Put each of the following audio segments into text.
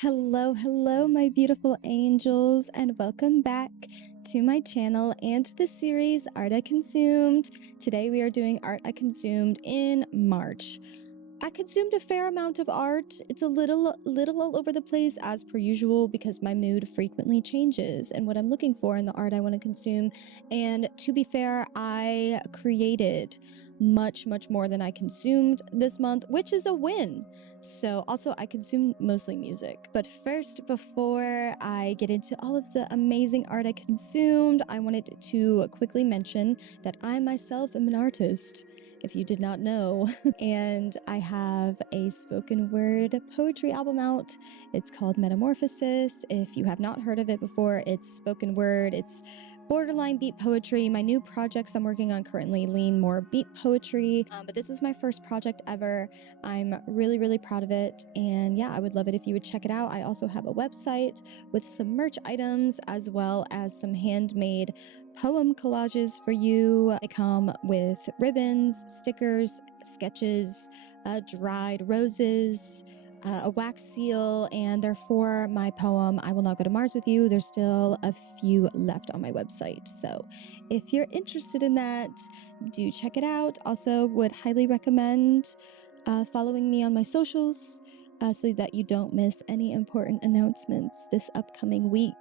Hello, hello, my beautiful angels, and welcome back to my channel and to the series Art I Consumed. Today we are doing Art I Consumed in March. I consumed a fair amount of art. It's a little all over the place as per usual because my mood frequently changes and what I'm looking for in the art I want to consume. And to be fair, I created much more than I consumed this month, which is a win. So also I consume mostly music. But first, before I get into all of the amazing art I consumed, I wanted to quickly mention that I myself am an artist, if you did not know. And I have a spoken word poetry album out. It's called Metamorphosis. If you have not heard of it before, it's spoken word, it's borderline beat poetry. My new projects I'm working on currently lean more beat poetry, but this is my first project ever. I'm really proud of it, and yeah, I would love it if you would check it out. I also have a website with some merch items as well as some handmade poem collages for you. They come with ribbons, stickers, sketches, dried roses, a wax seal, and they're for my poem I Will Not Go to Mars With You. There's still a few left on my website, so if you're interested in that, do check it out. Also would highly recommend following me on my socials so that you don't miss any important announcements this upcoming week.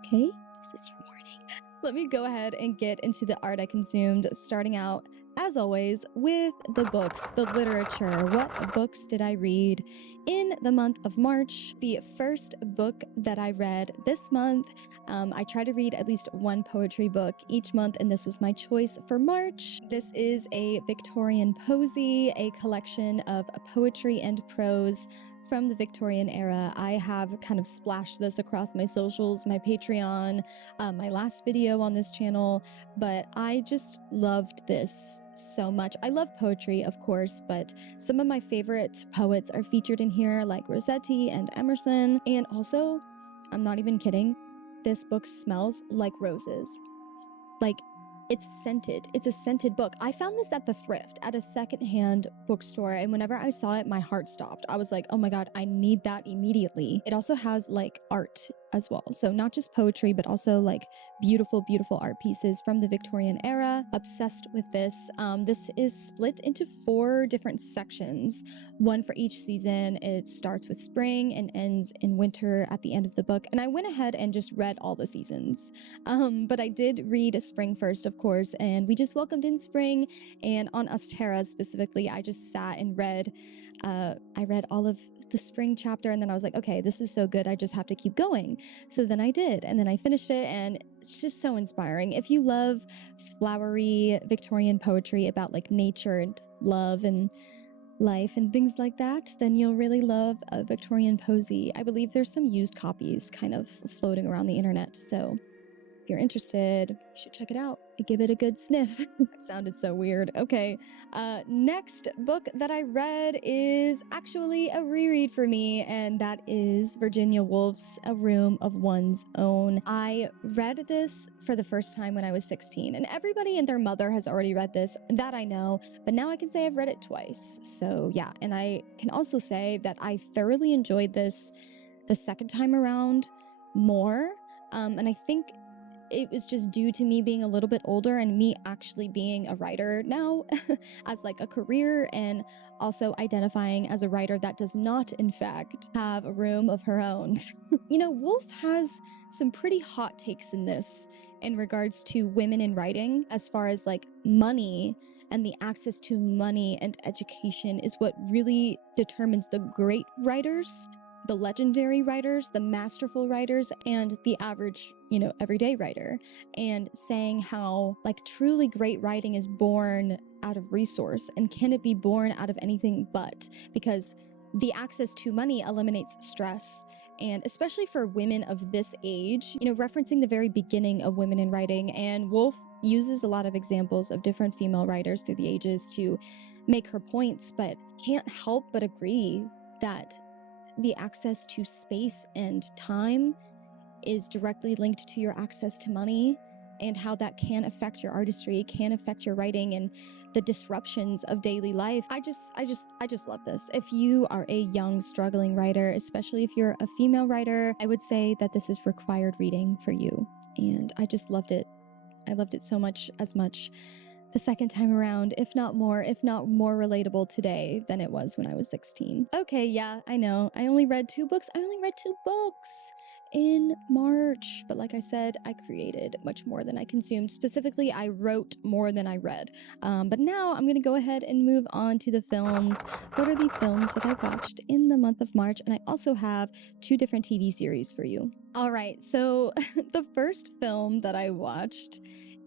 Okay, this is your warning. Let me go ahead and get into the art I consumed, starting out, as always, with the books, the literature. What books did I read in the month of March? The first book that I read this month, I try to read at least one poetry book each month, and this was my choice for March. This is a Victorian Posy, a collection of poetry and prose from the Victorian era. I have kind of splashed this across my socials, my Patreon, my last video on this channel, but I just loved this so much. I love poetry, of course, but some of my favorite poets are featured in here, like Rossetti and Emerson. And also, I'm not even kidding, this book smells like roses. Like, it's scented. It's a scented book. I found this at the thrift, at a secondhand bookstore, and whenever I saw it, my heart stopped. I was like, oh my god, I need that immediately. It also has like art as well. So not just poetry, but also like beautiful art pieces from the Victorian era. Obsessed with this. This is split into 4 different sections, one for each season. It starts with spring and ends in winter at the end of the book. And I went ahead and just read all the seasons. But I did read spring first, of course, and we just welcomed in spring. And on Ostera specifically, I just sat and read. I read all of the spring chapter, and then I was like, okay, this is so good, I just have to keep going. So then I did, and then I finished it, and it's just so inspiring. If you love flowery Victorian poetry about like nature and love and life and things like that, then you'll really love a Victorian Posy. I believe there's some used copies kind of floating around the internet, so if you're interested, you should check it out. Give it a good sniff. That sounded so weird. Okay, next book that I read is actually a reread for me, and that is Virginia Woolf's A Room of One's Own. I read this for the first time when I was 16, and everybody and their mother has already read this, that I know, but now I can say I've read it twice. So yeah, and I can also say that I thoroughly enjoyed this the second time around more, and I think it was just due to me being a little bit older and me actually being a writer now as like a career, and also identifying as a writer that does not in fact have a room of her own. You know, Woolf has some pretty hot takes in this in regards to women in writing, as far as like money and the access to money and education is what really determines the great writers, the legendary writers, the masterful writers, and the average, everyday writer. And saying how like truly great writing is born out of resource, and can it be born out of anything but, because the access to money eliminates stress. And especially for women of this age, referencing the very beginning of women in writing, and Woolf uses a lot of examples of different female writers through the ages to make her points, but can't help but agree that the access to space and time is directly linked to your access to money. and how that can affect your artistry, can affect your writing, and the disruptions of daily life. I just love this. If you are a young, struggling writer, especially if you're a female writer, I would say that this is required reading for you. And I just loved it. I loved it so much, as much the second time around, if not more relatable today than it was when I was 16. Okay, yeah, I know. I only read 2 books. In March. But like I said, I created much more than I consumed. Specifically, I wrote more than I read. But now I'm going to go ahead and move on to the films. What are the films that I watched in the month of March? And I also have 2 different TV series for you. All right, so the first film that I watched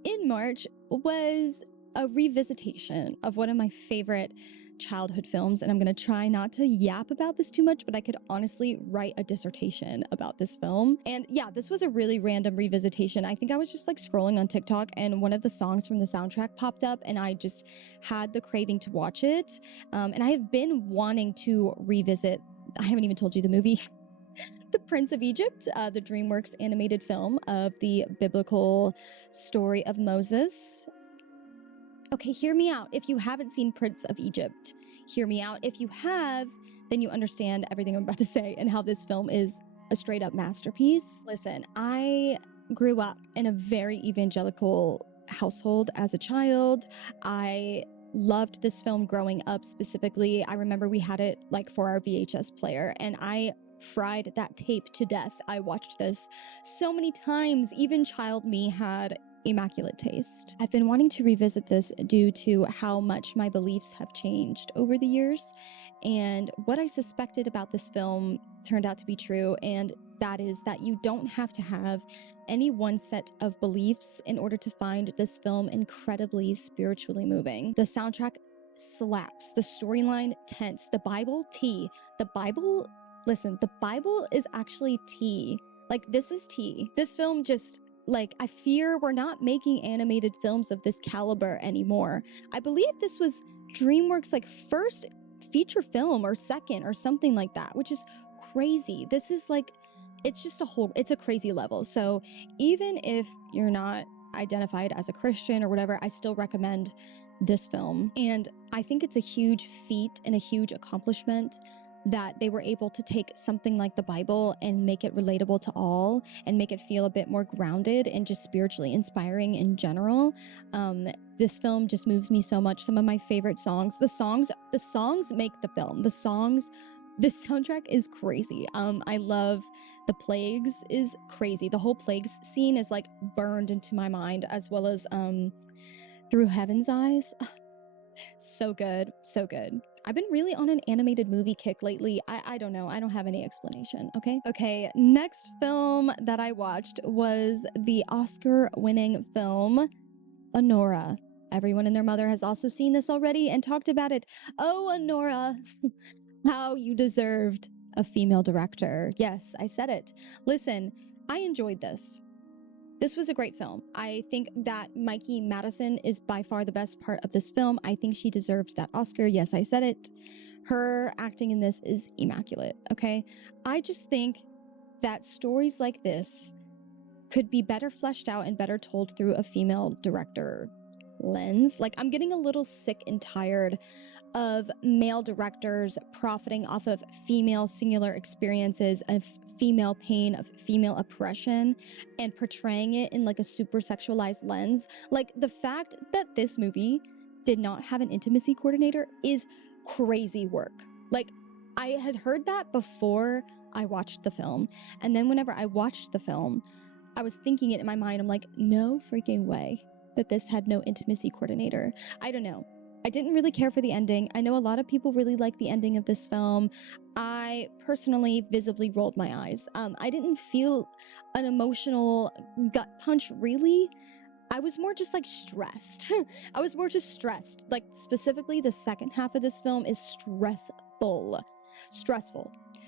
in March was a revisitation of one of my favorite childhood films, and I'm gonna try not to yap about this too much, but I could honestly write a dissertation about this film. And yeah, this was a really random revisitation. I think I was just like scrolling on TikTok and one of the songs from the soundtrack popped up and I just had the craving to watch it. And I have been wanting to revisit, I haven't even told you the movie, The Prince of Egypt, the DreamWorks animated film of the biblical story of Moses. Okay, hear me out. If you haven't seen Prince of Egypt, hear me out. If you have, then you understand everything I'm about to say and how this film is a straight up masterpiece. Listen, I grew up in a very evangelical household as a child. I loved this film growing up specifically. I remember we had it like for our VHS player and I fried that tape to death. I watched this so many times. Even child me had immaculate taste. I've been wanting to revisit this due to how much my beliefs have changed over the years, and what I suspected about this film turned out to be true, and that is that you don't have to have any one set of beliefs in order to find this film incredibly spiritually moving. The soundtrack slaps, the storyline tense, the Bible tea. The Bible, listen, the Bible is actually tea. Like, this is tea. This film just, like, I fear we're not making animated films of this caliber anymore. I believe this was DreamWorks' like first feature film or second or something like that, which is crazy. This is like, it's a crazy level. So even if you're not identified as a Christian or whatever, I still recommend this film. And I think it's a huge feat and a huge accomplishment that they were able to take something like the Bible and make it relatable to all and make it feel a bit more grounded and just spiritually inspiring in general. This film just moves me so much. Some of my favorite songs, the songs make the film. The soundtrack is crazy. I love The Plagues is crazy. The whole Plagues scene is like burned into my mind, as well as Through Heaven's Eyes. So good, so good. I've been really on an animated movie kick lately. I don't know. I don't have any explanation, okay? Okay, next film that I watched was the Oscar-winning film, Anora. Everyone and their mother has also seen this already and talked about it. Oh, Anora, how you deserved a female director. Yes, I said it. Listen, I enjoyed this. This was a great film. I think that Mikey Madison is by far the best part of this film. I think she deserved that Oscar. Yes, I said it. Her acting in this is immaculate, okay? I just think that stories like this could be better fleshed out and better told through a female director lens. Like, I'm getting a little sick and tired of male directors profiting off of female singular experiences of female pain, of female oppression, and portraying it in like a super sexualized lens. Like, the fact that this movie did not have an intimacy coordinator is crazy work. Like, I had heard that before I watched the film, and then whenever I watched the film, I was thinking it in my mind. I'm like, no freaking way that this had no intimacy coordinator. I don't know. I didn't really care for the ending. I know a lot of people really like the ending of this film. I personally visibly rolled my eyes. I didn't feel an emotional gut punch, really. I was more just like stressed. I was more just stressed. Like, specifically, the second half of this film is stressful.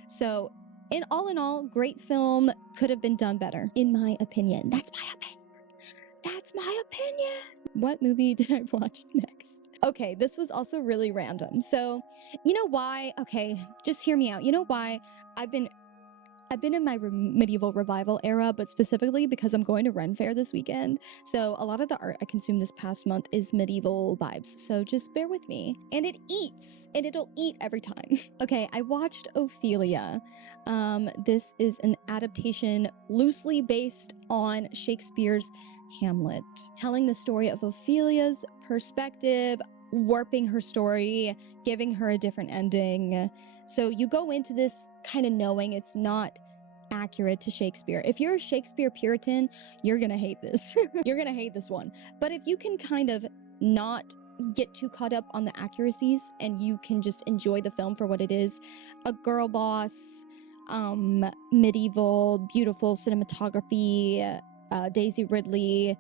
So, in all, great film. Could have been done better, in my opinion. That's my opinion. What movie did I watch next? Okay, this was also really random. So, you know why? Okay, just hear me out. You know why I've been I've been in my medieval revival era, but specifically because I'm going to Ren Fair this weekend. So a lot of the art I consumed this past month is medieval vibes. So just bear with me. And it eats, and it'll eat every time. Okay, I watched Ophelia. This is an adaptation loosely based on Shakespeare's Hamlet, telling the story of Ophelia's perspective, warping her story, giving her a different ending. So you go into this kind of knowing it's not accurate to Shakespeare. If you're a Shakespeare Puritan, you're gonna hate this. You're gonna hate this one. But if you can kind of not get too caught up on the accuracies and you can just enjoy the film for what it is, a girl boss, medieval, beautiful cinematography, Daisy Ridley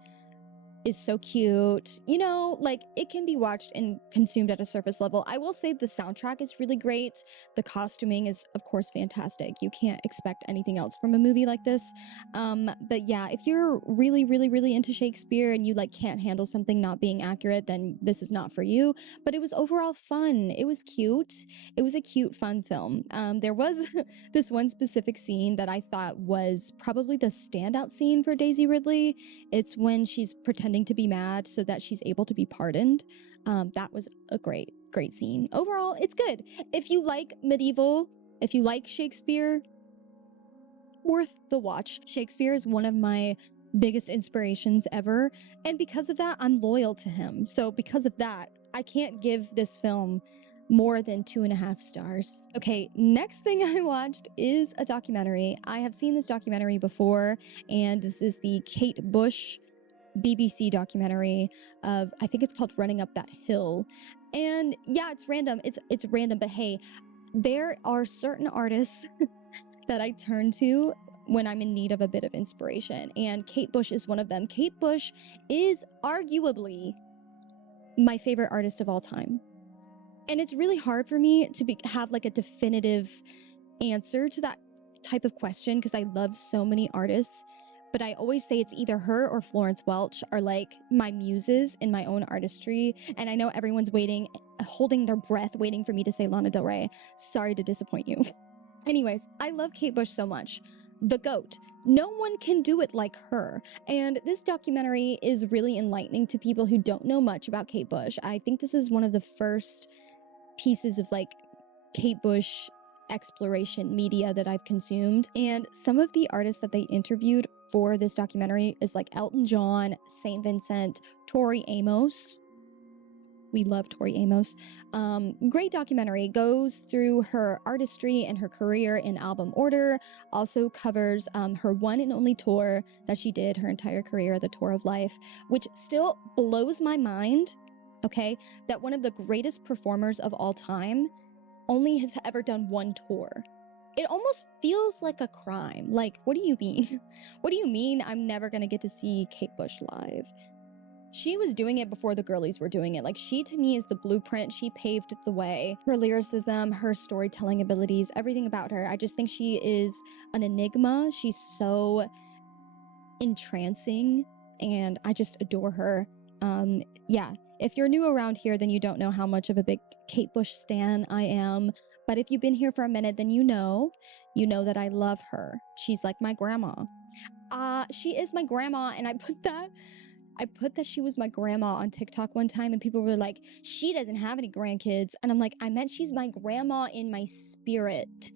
is so cute. You know, like, it can be watched and consumed at a surface level. I will say the soundtrack is really great. The costuming is, of course, fantastic. You can't expect anything else from a movie like this. But yeah, if you're really, really, really into Shakespeare and you like can't handle something not being accurate, then this is not for you. But it was overall fun. It was cute. It was a cute, fun film. There was this one specific scene that I thought was probably the standout scene for Daisy Ridley. It's when she's pretending to be mad so that she's able to be pardoned. That was a great scene. Overall, it's good. If you like medieval, if you like Shakespeare, worth the watch. Shakespeare is one of my biggest inspirations ever, and because of that, I'm loyal to him. So because of that, I can't give this film more than 2.5 stars. Okay, next thing I watched is a documentary. I have seen this documentary before, and this is the Kate Bush BBC documentary of, I think it's called Running Up That Hill. And yeah, it's random. It's random, but hey, there are certain artists that I turn to when I'm in need of a bit of inspiration, and Kate Bush is one of them. Kate Bush is arguably my favorite artist of all time. And it's really hard for me to have like a definitive answer to that type of question because I love so many artists. But I always say it's either her or Florence Welch are like my muses in my own artistry. And I know everyone's waiting, holding their breath, waiting for me to say Lana Del Rey. Sorry to disappoint you. Anyways, I love Kate Bush so much. The GOAT. No one can do it like her. And this documentary is really enlightening to people who don't know much about Kate Bush. I think this is one of the first pieces of like Kate Bush exploration media that I've consumed. And some of the artists that they interviewed for this documentary is like Elton John, St. Vincent, Tori Amos. We love Tori Amos. Great documentary. Goes through her artistry and her career in album order. Also covers her one and only tour that she did her entire career, the Tour of Life, which still blows my mind, okay, that one of the greatest performers of all time only has ever done one tour. It almost feels like a crime. Like, what do you mean? What do you mean I'm never gonna get to see Kate Bush live? She was doing it before the girlies were doing it. Like, she to me is the blueprint. She paved the way. Her lyricism, her storytelling abilities, everything about her. I just think she is an enigma. She's so entrancing and I just adore her. Yeah, if you're new around here, then you don't know how much of a big Kate Bush stan I am. But if you've been here for a minute, then you know that I love her. She's like my grandma. She is my grandma, and I put that she was my grandma on TikTok one time, and people were like, she doesn't have any grandkids. And I'm like, I meant she's my grandma in my spirit,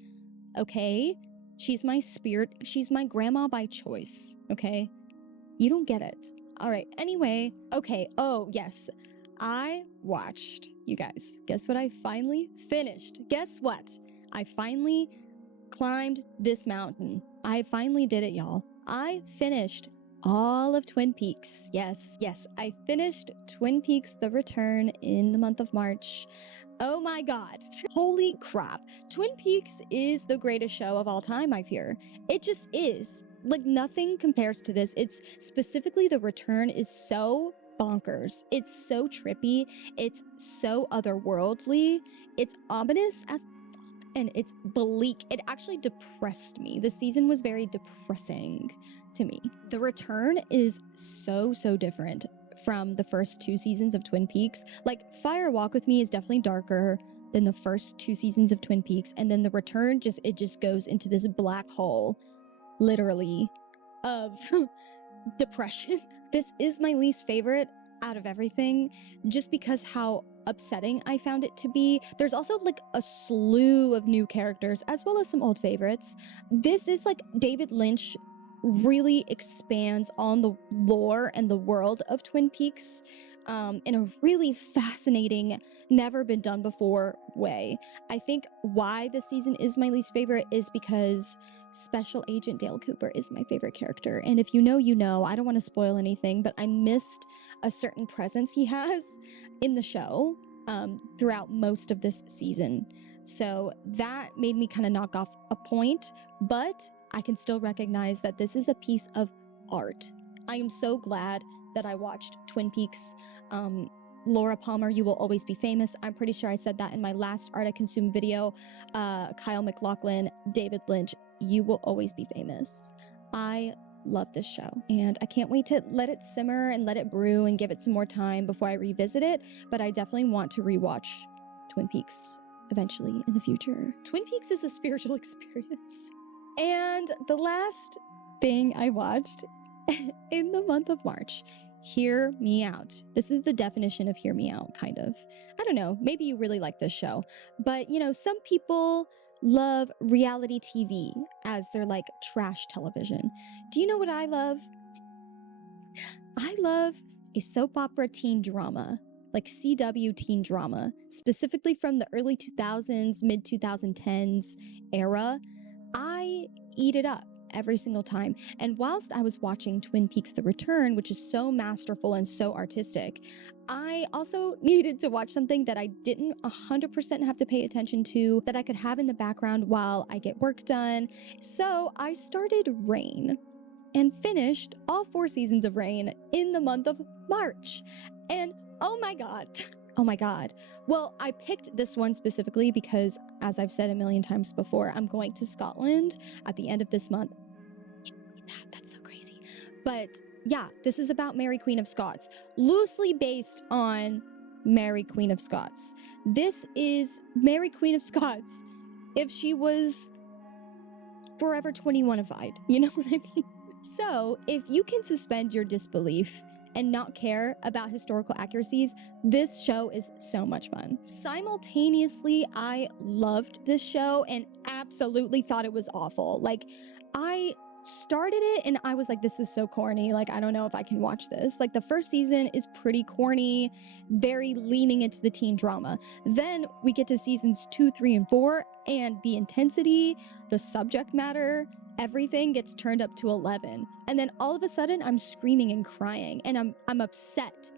okay? She's my spirit. She's my grandma by choice, okay? You don't get it. All right, anyway, okay, oh, yes. I watched, you guys, guess what I finally finished? Guess what? I finally climbed this mountain. I finally did it, y'all. I finished all of Twin Peaks. Yes, I finished Twin Peaks: The Return in the month of March. Oh my god. Holy crap. Twin Peaks is the greatest show of all time, I fear. It just is. Like, nothing compares to this. It's specifically The Return is so bonkers. It's so trippy. It's so otherworldly. It's ominous as and it's bleak. It actually depressed me. The season was very depressing to me. The Return is so different from the first 2 seasons of Twin Peaks. Like, Fire Walk with Me is definitely darker, than the first 2 seasons of Twin Peaks, and then the return it just goes into this black hole, literally, of depression. This is my least favorite out of everything, just because how upsetting I found it to be. There's also like a slew of new characters as well as some old favorites. This is like David Lynch really expands on the lore and the world of Twin Peaks in a really fascinating, never been done before way. I think why this season is my least favorite is because Special Agent Dale Cooper is my favorite character. And if you know, you know. I don't want to spoil anything, but I missed a certain presence he has in the show throughout most of this season. So that made me kind of knock off a point, but I can still recognize that this is a piece of art. I am so glad that I watched Twin Peaks. Laura Palmer, you will always be famous. I'm pretty sure I said that in my last Art I Consume video. Kyle MacLachlan, David Lynch, you will always be famous. I love this show, and I can't wait to let it simmer and let it brew and give it some more time before I revisit it, but I definitely want to rewatch Twin Peaks eventually in the future. Twin Peaks is a spiritual experience. And the last thing I watched in the month of March, Hear Me Out. This is the definition of hear me out, kind of. I don't know, maybe you really like this show, but you know, some people love reality TV as their like trash television. Do you know what I love? I love a soap opera teen drama, like CW teen drama, specifically from the early 2000s, mid 2010s era. I eat it up every single time. And whilst I was watching Twin Peaks The Return, which is so masterful and so artistic, I also needed to watch something that I didn't 100% have to pay attention to, that I could have in the background while I get work done. So I started Reign and finished all 4 seasons of Reign in the month of March. And oh my god. Oh my god. Well, I picked this one specifically because, as I've said a million times before, I'm going to Scotland at the end of this month. That's so crazy. But yeah, this is about Mary Queen of Scots, loosely based on Mary Queen of Scots. This is Mary Queen of Scots if she was forever 21ified. You know what I mean? So, if you can suspend your disbelief and not care about historical accuracies, this show is so much fun. Simultaneously, I loved this show and absolutely thought it was awful. Like, I started it and I was like, this is so corny. Like, I don't know if I can watch this. Like, the first season is pretty corny, very leaning into the teen drama. Then we get to seasons 2, 3, and 4, and the intensity, the subject matter, everything gets turned up to 11. And then all of a sudden I'm screaming and crying, and I'm upset.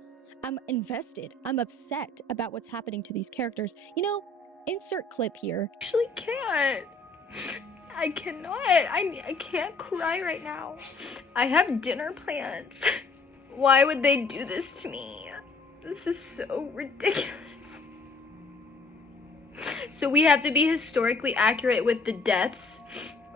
I'm invested. I'm upset about what's happening to these characters. You know, insert clip here. Actually can't. I cannot. I can't cry right now. I have dinner plans. Why would they do this to me? This is so ridiculous. So we have to be historically accurate with the deaths,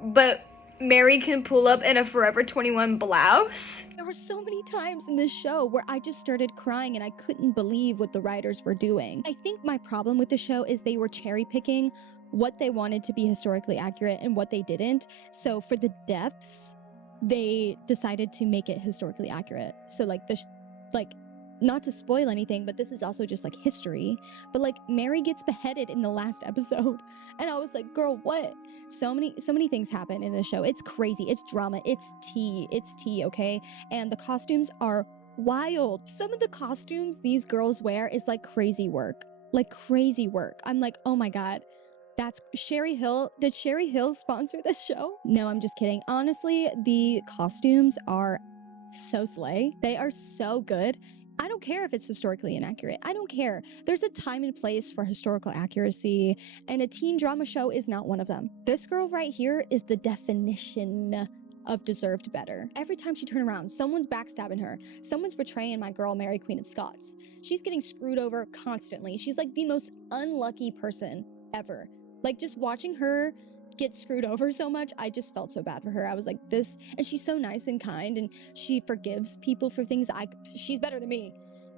but Mary can pull up in a Forever 21 blouse? There were so many times in this show where I just started crying and I couldn't believe what the writers were doing. I think my problem with the show is they were cherry picking what they wanted to be historically accurate and what they didn't. So for the deaths, they decided to make it historically accurate. So like not to spoil anything, but this is also just like history. But like Mary gets beheaded in the last episode, and I was like, girl, what? So many things happen in this show. It's crazy. It's drama. It's tea, okay? And the costumes are wild. Some of the costumes these girls wear is like crazy work. Like crazy work. I'm like, oh my god. That's Sherry Hill. Did Sherry Hill sponsor this show? No, I'm just kidding. Honestly, the costumes are so slay. They are so good. I don't care if it's historically inaccurate. I don't care. There's a time and place for historical accuracy, and a teen drama show is not one of them. This girl right here is the definition of deserved better. Every time she turns around, someone's backstabbing her. Someone's betraying my girl, Mary Queen of Scots. She's getting screwed over constantly. She's like the most unlucky person ever. Like, just watching her get screwed over so much, I just felt so bad for her. I was like, this, and she's so nice and kind, and she forgives people for things. She's better than me.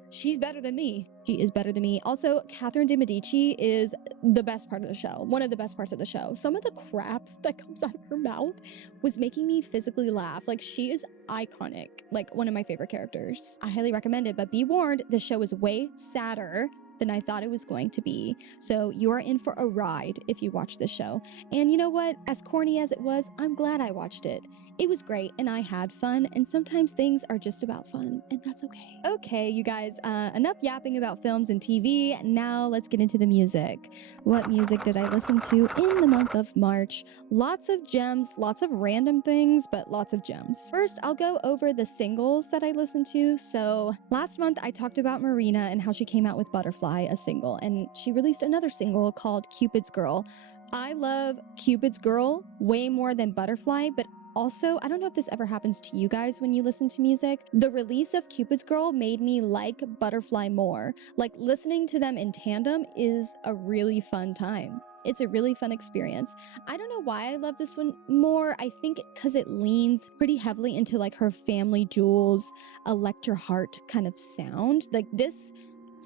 she's better than me. She is better than me. Also, Catherine de Medici is the best part of the show. One of the best parts of the show. Some of the crap that comes out of her mouth was making me physically laugh. Like, she is iconic. Like, one of my favorite characters. I highly recommend it, but be warned, the show is way sadder than I thought it was going to be. So you are in for a ride if you watch this show. And you know what? As corny as it was, I'm glad I watched it. It was great and I had fun, and sometimes things are just about fun, and that's okay. Okay, you guys, enough yapping about films and TV. Now let's get into the music. What music did I listen to in the month of March? Lots of gems, lots of random things, but lots of gems. First, I'll go over the singles that I listened to. So last month I talked about Marina and how she came out with Butterfly, a single, and she released another single called Cupid's Girl. I love Cupid's Girl way more than Butterfly, but also, I don't know if this ever happens to you guys when you listen to music. The release of Cupid's Girl made me like Butterfly more. Like, listening to them in tandem is a really fun time. It's a really fun experience. I don't know why I love this one more. I think because it leans pretty heavily into like her Family Jewels, Electra Heart kind of sound. Like, this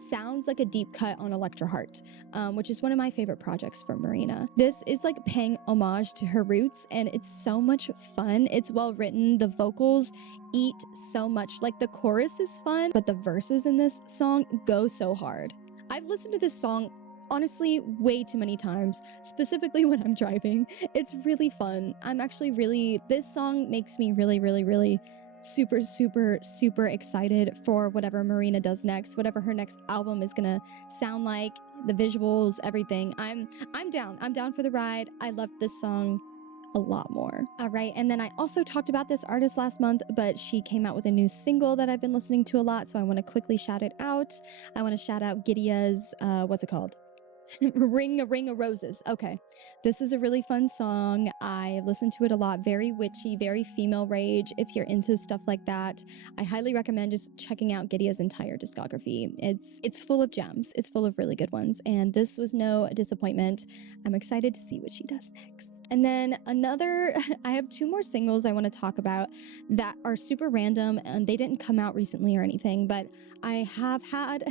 sounds like a deep cut on Electra Heart, which is one of my favorite projects from Marina. This is like paying homage to her roots, and it's so much fun. It's well written. The vocals eat so much. Like, the chorus is fun, but the verses in this song go so hard. I've listened to this song honestly way too many times, specifically when I'm driving. It's really fun. This song makes me really super excited for whatever Marina does next, whatever her next album is gonna sound like, the visuals, everything. I'm down for the ride. I loved this song a lot more. All right, and then I also talked about this artist last month, but she came out with a new single that I've been listening to a lot, so I want to quickly shout it out. I want to shout out Gidea's, what's it called? Ring a Roses. Okay. This is a really fun song. I listen to it a lot. Very witchy, very female rage. If you're into stuff like that, I highly recommend just checking out Gidea's entire discography. It's full of gems. It's full of really good ones. And this was no disappointment. I'm excited to see what she does next. And then I have two more singles I want to talk about that are super random, and they didn't come out recently or anything, but I have had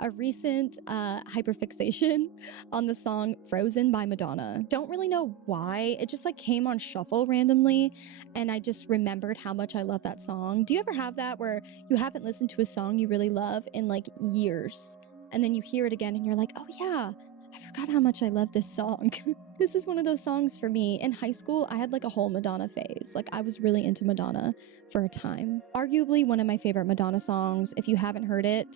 a recent hyperfixation on the song Frozen by Madonna. Don't really know why. It just like came on shuffle randomly, and I just remembered how much I love that song. Do you ever have that where you haven't listened to a song you really love in like years, and then you hear it again and you're like, oh yeah, I forgot how much I love this song. This is one of those songs for me. In high school, I had like a whole Madonna phase. Like, I was really into Madonna for a time. Arguably one of my favorite Madonna songs. If you haven't heard it,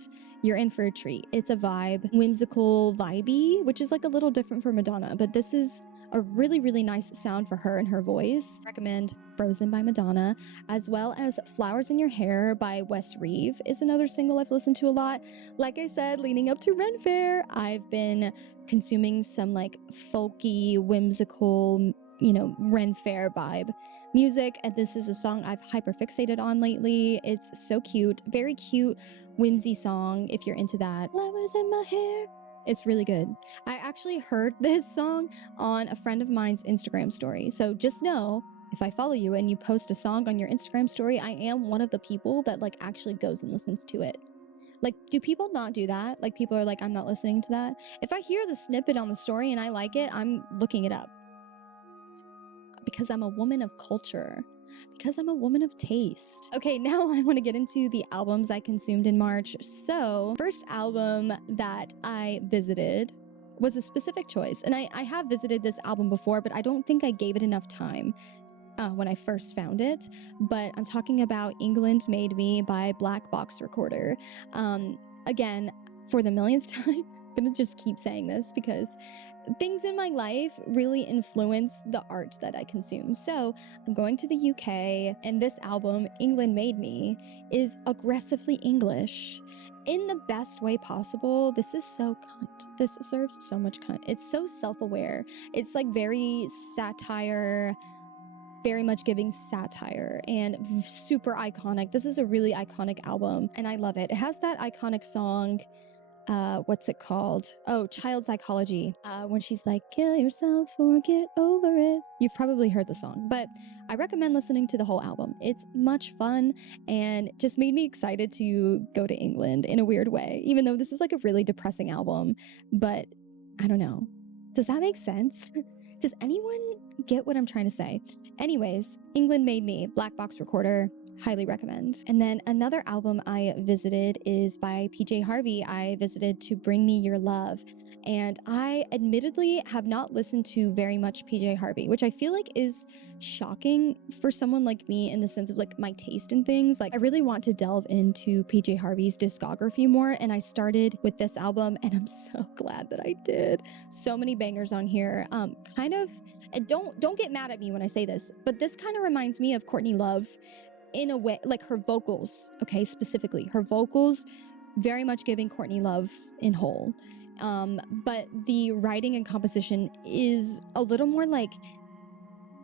you're in for a treat. It's a vibe, whimsical, vibey, which is like a little different for Madonna, but this is a really nice sound for her and her voice. Recommend Frozen by Madonna, as well as Flowers in Your Hair by Wes Reeve is another single I've listened to a lot. Like I said, leading up to Ren Fair, I've been consuming some like folky, whimsical, Ren Fair vibe music, and this is a song I've hyperfixated on lately. It's so cute, very cute, whimsy song if you're into that. Flowers in my hair. It's really good. I actually heard this song on a friend of mine's Instagram story. So just know, if I follow you and you post a song on your Instagram story, I am one of the people that like actually goes and listens to it. Like, do people not do that? Like, people are like, I'm not listening to that. If I hear the snippet on the story and I like it, I'm looking it up. Because I'm a woman of culture. Because I'm a woman of taste. Okay, now I want to get into the albums I consumed in March. So, first album that I visited was a specific choice. And I have visited this album before, but I don't think I gave it enough time when I first found it. But I'm talking about England Made Me by Black Box Recorder. Again, for the millionth time, I'm gonna just keep saying this because things in my life really influence the art that I consume. So I'm going to the UK, and this album, England Made Me, is aggressively English in the best way possible. This is so cunt. This serves so much cunt. It's so self-aware. It's like very satire, very much giving satire, and super iconic. This is a really iconic album, and I love it. It has that iconic song, what's it called? Oh, Child Psychology. When she's like, kill yourself or get over it. You've probably heard the song, but I recommend listening to the whole album. It's much fun and just made me excited to go to England in a weird way, even though this is like a really depressing album. But I don't know. Does that make sense? Does anyone get what I'm trying to say? Anyways, England Made Me, Black Box Recorder, highly recommend. And then another album I visited is by PJ Harvey. I visited To Bring Me Your Love. And I admittedly have not listened to very much PJ Harvey, which I feel like is shocking for someone like me in the sense of like my taste in things. Like I really want to delve into PJ Harvey's discography more, and I started with this album and I'm so glad that I did. So many bangers on here. Kind of, and don't get mad at me when I say this, but this kind of reminds me of Courtney Love in a way, like her vocals, okay, specifically her vocals, very much giving Courtney Love in whole. But the writing and composition is a little more like,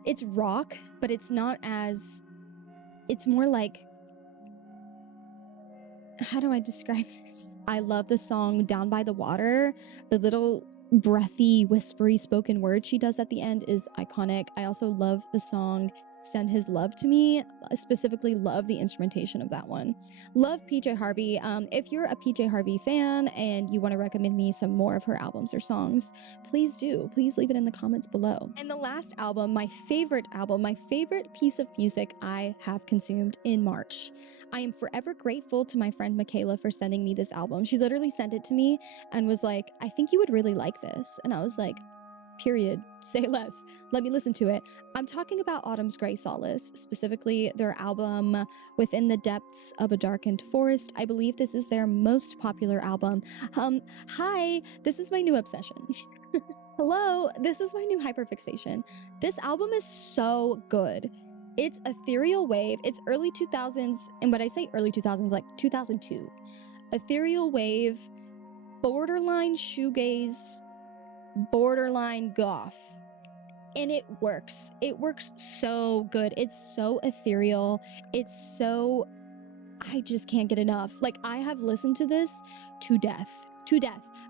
it's rock, but it's not as, it's more like, how do I describe this? I love the song Down by the Water. The little breathy, whispery spoken word she does at the end is iconic. I also love the song Send His Love to Me. I specifically love the instrumentation of that one. Love PJ Harvey. If you're a PJ Harvey fan and you want to recommend me some more of her albums or songs, please do. Please leave it in the comments below. And the last album, my favorite piece of music I have consumed in March. I am forever grateful to my friend Michaela for sending me this album. She literally sent it to me and was like, I think you would really like this. And I was like, period, say less, let me listen to it. I'm talking about Autumn's Grey Solace, specifically their album Within the Depths of a Darkened Forest. I believe this is their most popular album. Hi, this is my new obsession. Hello, this is my new hyperfixation. This album is so good. It's ethereal wave. It's early 2000s, and when I say early 2000s, like 2002. Ethereal wave, borderline shoegaze, borderline goth, and it works. It works so good. It's so ethereal. It's so, I just can't get enough. Like, I have listened to this to death.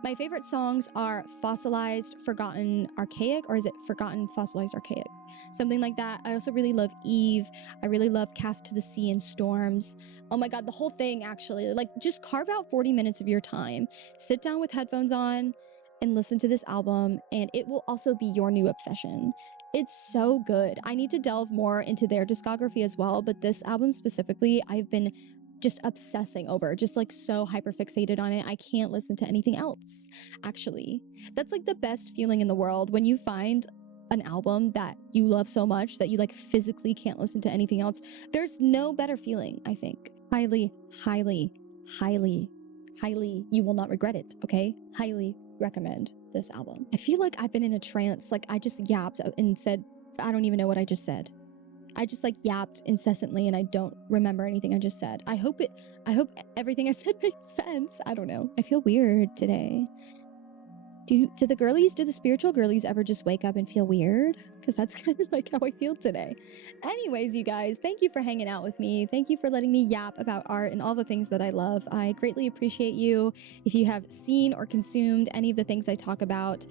My favorite songs are Fossilized, Forgotten, Archaic, or is it Forgotten, Fossilized, Archaic? Something like that. I also really love Eve. I really love Cast to the Sea and Storms. Oh my God, the whole thing actually. Like, just carve out 40 minutes of your time. Sit down with headphones on and listen to this album, and it will also be your new obsession. It's so good. I need to delve more into their discography as well, but this album specifically, I've been just obsessing over, just like so hyperfixated on it. I can't listen to anything else, actually. That's like the best feeling in the world when you find an album that you love so much that you like physically can't listen to anything else. There's no better feeling, I think. Highly, you will not regret it, okay? Highly recommend this album. I feel like I've been in a trance. Like I just yapped and said, I don't even know what I just said. I just like yapped incessantly and I don't remember anything I just said. I hope everything I said made sense. I don't know. I feel weird today. Do the spiritual girlies ever just wake up and feel weird? Because that's kind of like how I feel today. Anyways, you guys, thank you for hanging out with me. Thank you for letting me yap about art and all the things that I love. I greatly appreciate you. If you have seen or consumed any of the things I talk about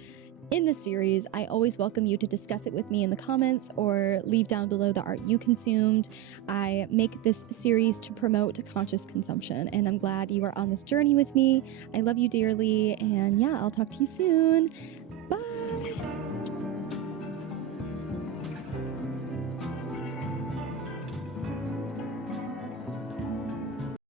in this series, I always welcome you to discuss it with me in the comments or leave down below the art you consumed. I make this series to promote conscious consumption, and I'm glad you are on this journey with me. I love you dearly, and yeah, I'll talk to you soon. Bye!